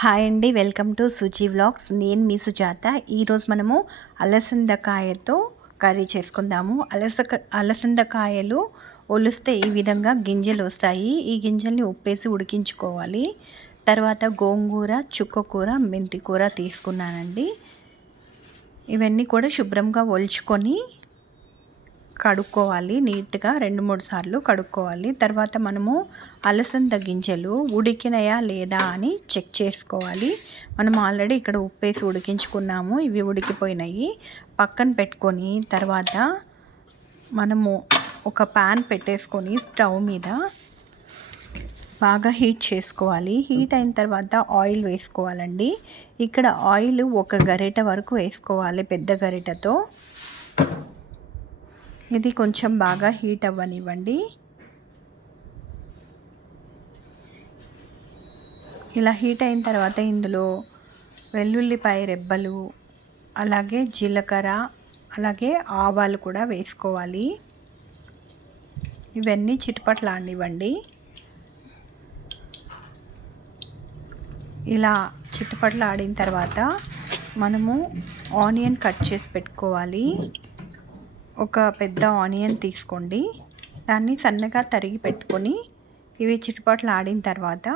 Hi అండి welcome to Suji vlogs. నేను మీ సుజాత. ఈరోజు మనము అలసందకాయతో కర్రీ చేసుకుందాము. అలస అలసందకాయలు ఒలిస్తే ఈ విధంగా గింజలు వస్తాయి. ఈ గింజల్ని ఉప్పేసి ఉడికించుకోవాలి. తర్వాత గోంగూర చుక్కకూర మెంతికూర తీసుకున్నానండి. ఇవన్నీ కూడా శుభ్రంగా ఒలుచుకొని కడుక్కోవాలి నీట్గా రెండు మూడు సార్లు కడుక్కోవాలి. తర్వాత మనము అలసంద గింజలు ఉడికినాయా లేదా అని చెక్ చేసుకోవాలి. మనం ఆల్రెడీ ఇక్కడ ఉప్పేసి ఉడికించుకున్నాము ఇవి ఉడికిపోయినాయి. పక్కన పెట్టుకొని తర్వాత మనము ఒక ప్యాన్ పెట్టేసుకొని స్టవ్ మీద బాగా హీట్ చేసుకోవాలి. హీట్ అయిన తర్వాత ఆయిల్ వేసుకోవాలండి. ఇక్కడ ఆయిల్ ఒక గరిట వరకు వేసుకోవాలి పెద్ద గరిటతో. ఇది కొంచెం బాగా హీట్ అవ్వనివ్వండి. ఇలా హీట్ అయిన తర్వాత ఇందులో వెల్లుల్లిపాయ రెబ్బలు అలాగే జీలకర్ర అలాగే ఆవాలు కూడా వేసుకోవాలి. ఇవన్నీ చిటపట్లాడివ్వండి ఇలా చిటపట్లు ఆడిన తర్వాత మనము ఆనియన్ కట్ చేసి పెట్టుకోవాలి. ఒక పెద్ద ఆనియన్ తీసుకోండి. దాన్ని సన్నగా తరిగి పెట్టుకొని ఇవి చిటుపాట్లు ఆడిన తర్వాత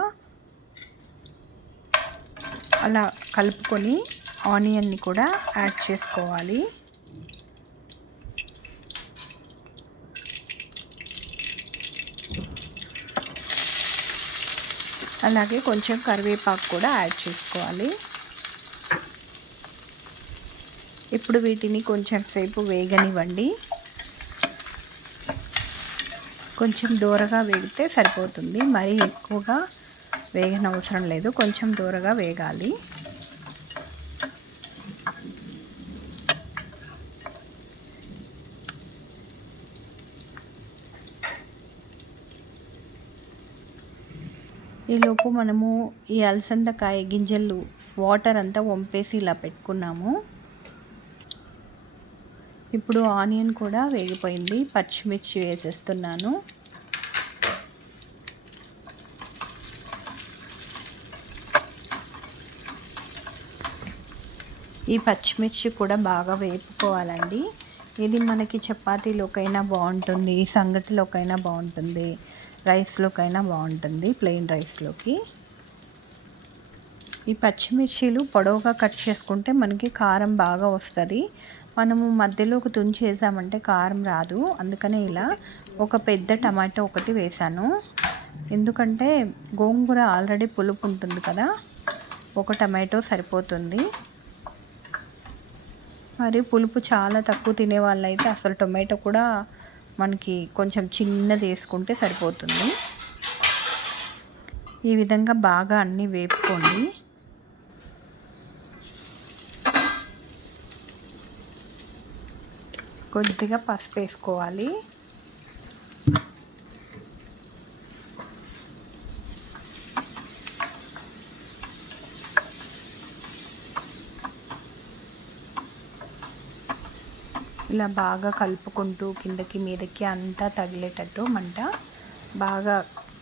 అలా కలుపుకొని ఆనియన్ని కూడా యాడ్ చేసుకోవాలి. అలాగే కొంచెం కరివేపాకు కూడా యాడ్ చేసుకోవాలి. ఇప్పుడు వీటిని కొంచెం సేపు వేగనివ్వండి. కొంచెం దూరగా వేగితే సరిపోతుంది. మరీ ఎక్కువగా వేగనవసరం లేదు. కొంచెం దూరగా వేగాలి. ఈలోపు మనము ఈ అలసందకాయ గింజలు వాటర్ అంతా వంపేసి ఇలా పెట్టుకున్నాము. ఇప్పుడు ఆనియన్ కూడా వేగిపోయింది. పచ్చిమిర్చి వేసేస్తున్నాను. ఈ పచ్చిమిర్చి కూడా బాగా వేపుకోవాలండి. ఇది మనకి చపాతీలోకైనా బాగుంటుంది సంగటిలోకైనా బాగుంటుంది రైస్లోకైనా బాగుంటుంది ప్లెయిన్ రైస్లోకి. ఈ పచ్చిమిర్చీలు పొడవుగా కట్ చేసుకుంటే మనకి కారం బాగా వస్తుంది. మనము మధ్యలో ఒక తుంచి తుంచేసామంటే కారం రాదు. అందుకనే ఇలా ఒక పెద్ద టమాటో ఒకటి వేసాను. ఎందుకంటే గోంగూర ఆల్రెడీ పులుపు ఉంటుంది కదా ఒక టమాటో సరిపోతుంది. మరి పులుపు చాలా తక్కువ తినే వాళ్ళైతే అసలు టొమాటో కూడా మనకి కొంచెం చిన్నది వేసుకుంటే సరిపోతుంది. ఈ విధంగా బాగా అన్నీ వేపుకోండి. కొద్దిగా పసుపు వేసుకోవాలి. ఇలా బాగా కలుపుకుంటూ కిందకి మీదకి అంతా తగిలేటట్టు మంట బాగా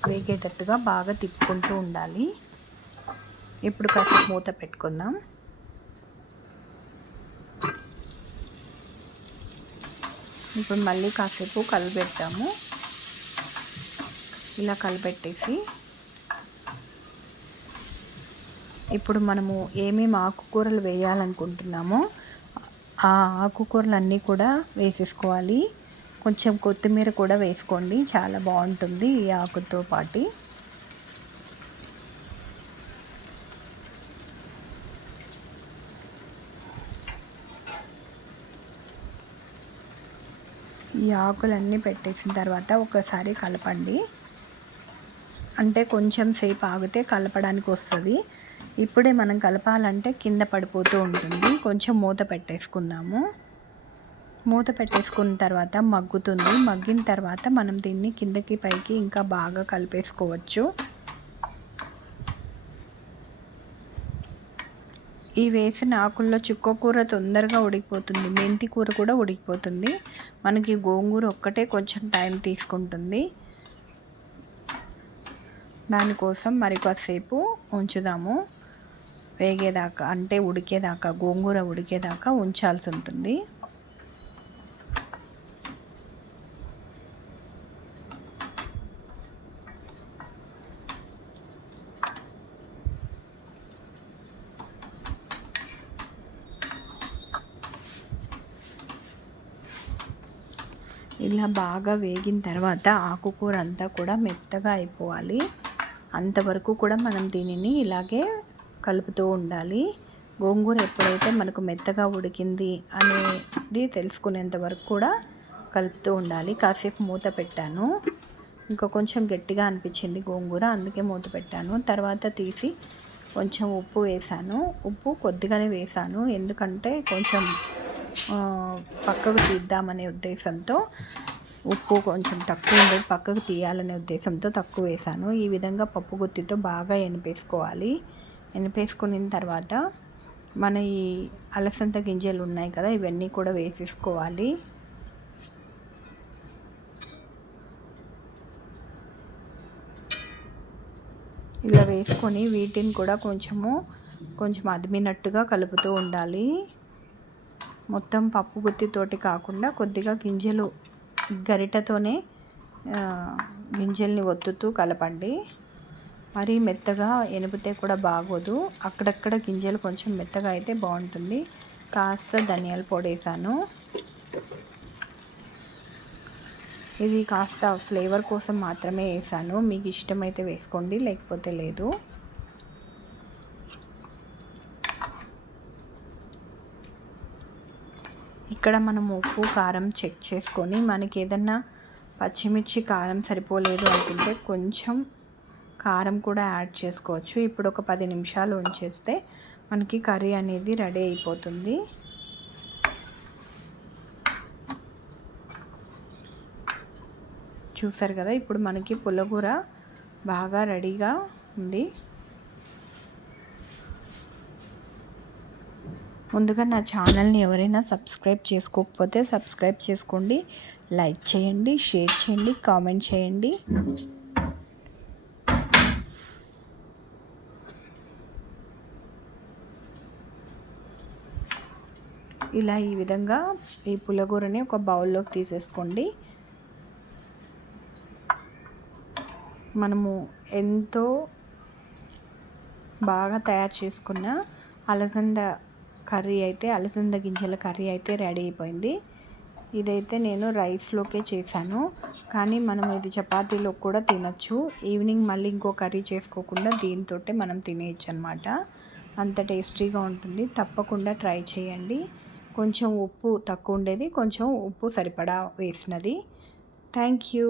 వేగేటట్టుగా బాగా తిప్పుకుంటూ ఉండాలి. ఇప్పుడు కాస్త మూత పెట్టుకుందాం. ఇప్పుడు మళ్ళీ కాసేపు కలిపెట్టాము ఇలా కలిపెట్టేసి ఇప్పుడు మనము ఏమేమి ఆకుకూరలు వేయాలనుకుంటున్నామో ఆ ఆకుకూరలు అన్నీ కూడా వేసేసుకోవాలి. కొంచెం కొత్తిమీర కూడా వేసుకోండి. చాలా బాగుంటుంది ఈ ఆకుతో పాటు. ఈ ఆకులన్నీ పెట్టేసిన తర్వాత ఒకసారి కలపండి. అంటే కొంచెం సేపు ఆగితే కలపడానికి వస్తుంది. ఇప్పుడే మనం కలపాలంటే కింద పడిపోతూ ఉంటుంది. కొంచెం మూత పెట్టేసుకుందాము. మూత పెట్టేసుకున్న తర్వాత మగ్గుతుంది. మగ్గిన తర్వాత మనం దీన్ని కిందకి పైకి ఇంకా బాగా కలిపేసుకోవచ్చు. ఈ వేసిన ఆకుల్లో చుక్కకూర తొందరగా ఉడికిపోతుంది. మెంతి కూర కూడా ఉడికిపోతుంది. మనకి గోంగూర ఒక్కటే కొంచెం టైం తీసుకుంటుంది. దానికోసం మరి కాసేపు ఉంచుదాము. వేగేదాకా అంటే ఉడికేదాకా గోంగూర ఉడికేదాకా ఉంచాల్సి ఉంటుంది. ఇలా బాగా వేగిన తర్వాత ఆకుకూర అంతా కూడా మెత్తగా అయిపోవాలి. అంతవరకు కూడా మనం దీనిని ఇలాగే కలుపుతూ ఉండాలి. గోంగూర ఎప్పుడైతే మనకు మెత్తగా ఉడికింది అనేది తెలుసుకునేంత వరకు కూడా కలుపుతూ ఉండాలి. కాసేపు మూత పెట్టాను. ఇంకా కొంచెం గట్టిగా అనిపించింది గోంగూర అందుకే మూత పెట్టాను. తర్వాత తీసి కొంచెం ఉప్పు వేసాను. ఉప్పు కొద్దిగానే వేసాను. ఎందుకంటే కొంచెం పక్కకు తీద్దామనే ఉద్దేశంతో ఉప్పు కొంచెం తక్కువ ఉండేది పక్కకు తీయాలనే ఉద్దేశంతో తక్కువ వేసాను. ఈ విధంగా పప్పు గుత్తితో బాగా ఎనిపేసుకోవాలి. ఎనిపేసుకున్న తర్వాత మన ఈ అలసంద గింజలు ఉన్నాయి కదా ఇవన్నీ కూడా వేసేసుకోవాలి. ఇలా వేసుకొని వీటిని కూడా కొంచెము కొంచెం అదిమినట్టుగా కలుపుతూ ఉండాలి. మొత్తం పప్పు గుత్తితోటి కాకుండా కొద్దిగా గింజలు గరిటతోనే గింజల్ని ఒత్తుతూ కలపండి. మరీ మెత్తగా ఎనిపితే కూడా బాగోదు. అక్కడక్కడ గింజలు కొంచెం మెత్తగా అయితే బాగుంటుంది. కాస్త ధనియాల పొడి వేసాను. ఇది కాస్త ఫ్లేవర్ కోసం మాత్రమే వేసాను. మీకు ఇష్టమైతే వేసుకోండి లేకపోతే లేదు. ఇక్కడ మనం ఉప్పు కారం చెక్ చేసుకొని మనకి ఏదన్నా పచ్చిమిర్చి కారం సరిపోలేదు అనుకుంటే కొంచెం కారం కూడా యాడ్ చేసుకోవచ్చు. ఇప్పుడు ఒక పది నిమిషాలు ఉంచేస్తే మనకి కర్రీ అనేది రెడీ అయిపోతుంది. చూసారు కదా ఇప్పుడు మనకి పులగూర బాగా రెడీగా ఉంది. ముందుగా నా ఛానల్ని ఎవరైనా సబ్స్క్రైబ్ చేసుకోకపోతే సబ్స్క్రైబ్ చేసుకోండి లైక్ చేయండి షేర్ చేయండి కామెంట్ చేయండి. ఇలా ఈ విధంగా ఈ పులగూరని ఒక బౌల్లోకి తీసేసుకోండి. మనము ఎంతో బాగా తయారు చేసుకున్న అలసంద కర్రీ అయితే అలసంద గింజల కర్రీ అయితే రెడీ అయిపోయింది. ఇదైతే నేను రైస్లోకే చేశాను. కానీ మనం ఇది చపాతీలో కూడా తినచ్చు. ఈవినింగ్ మళ్ళీ ఇంకో కర్రీ చేసుకోకుండా దీంతో మనం తినేయచ్చు అనమాట అంత టేస్టీగా ఉంటుంది. తప్పకుండా ట్రై చేయండి. కొంచెం ఉప్పు తక్కువ ఉండేది. కొంచెం ఉప్పు సరిపడా వేసినది. Thank you.